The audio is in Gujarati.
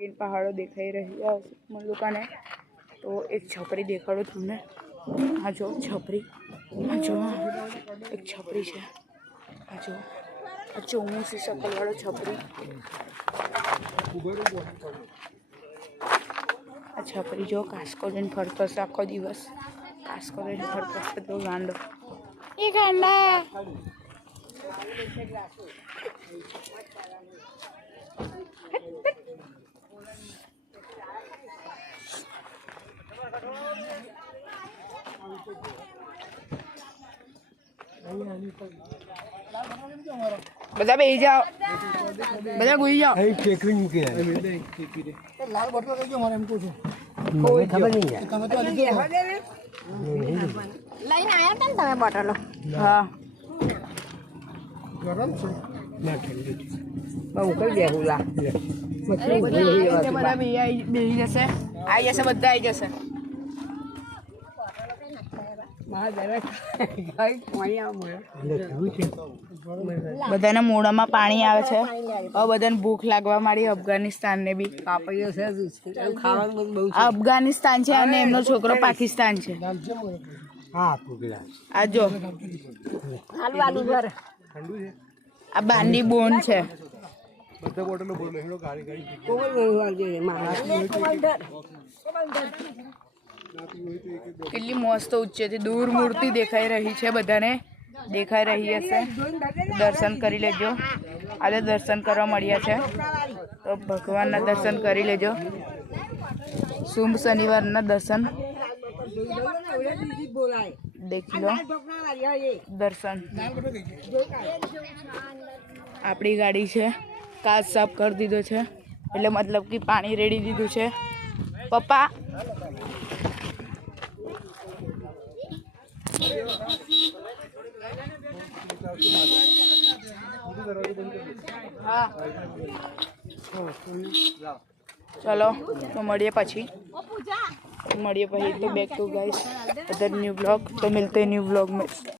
इन पहाड़ों दिखाई रही है मन लोकाने तो एक छपरी देखाड़ो तुमने आ जो छपरी आ जो एक छपरी है आ जो आ चौमुसी शकल वाળો छपरी आ छपरी जो कास्को लઈને ફરતો છે આખો દિવસ કાસ્કો લઈને ફરતો છે તો ગાંડો એ ગાંડા બધા બેહી જાઓ બધા ગુઈ જાઓ એ ટેકરી મૂકી દે લાલ બોટલ કઈ ગયો મારે એમ પૂછો કોઈ ખબર નહીં યાર તમે તો લઈને આયા હતા ને તમે બોટલો હા ગરમ છે ના ઠંડી બહુ કરી દે હુલા બધા બેહી જશે આવી જશે બધા આવી જશે બધાના મોઢામાં પાણી આવે છે હવે બધાને ભૂખ લાગવા માંડી અફઘાનિસ્તાન ને બી અફઘાનિસ્તાન છે અને એમનો છોકરો પાકિસ્તાન છે આ જો આ બાંડી બોન છે કેટલી મસ્ત ઉચ્ચેથી દૂર મૂર્તિ દેખાઈ રહી છે બધાને દેખાઈ રહી હશે દર્શન કરી લેજો આજે દર્શન કરવા મળ્યા છે તો ભગવાનના દર્શન કરી લેજો શુભ શનિવારના દર્શન દેખી લો દર્શન આપણી ગાડી છે કાચ સાફ કરી દીધો છે એટલે મતલબ કે પાણી રેડી દીધું છે પપ્પા હા ચલો તો મળીએ પછી तो back to guys other new blog तो मिलते हैं न्यू ब्लॉग में।